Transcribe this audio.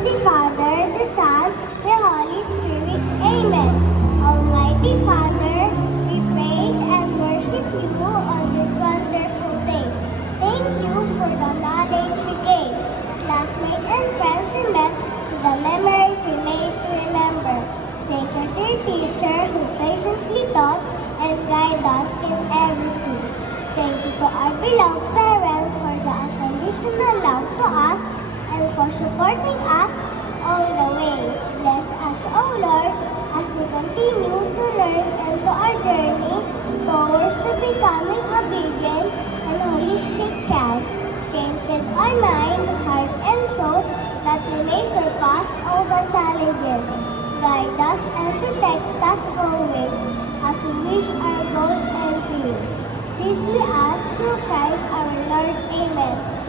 the Father, the Son, the Holy Spirit. Amen. Almighty Father, we praise and worship you on this wonderful day. Thank you for the knowledge we gained. Classmates and friends we met, to the memories we made to remember. Thank you, dear teacher, who patiently taught and guided us in everything. Thank you to our beloved parents for the unconditional love to us and for supporting us all the way. Bless us, O Lord, as we continue to learn and to our journey towards to becoming obedient and holistic child. Strengthen our mind, heart, and soul that we may surpass all the challenges. Guide us and protect us always as we reach our goals and dreams. This we ask through Christ our Lord. Amen.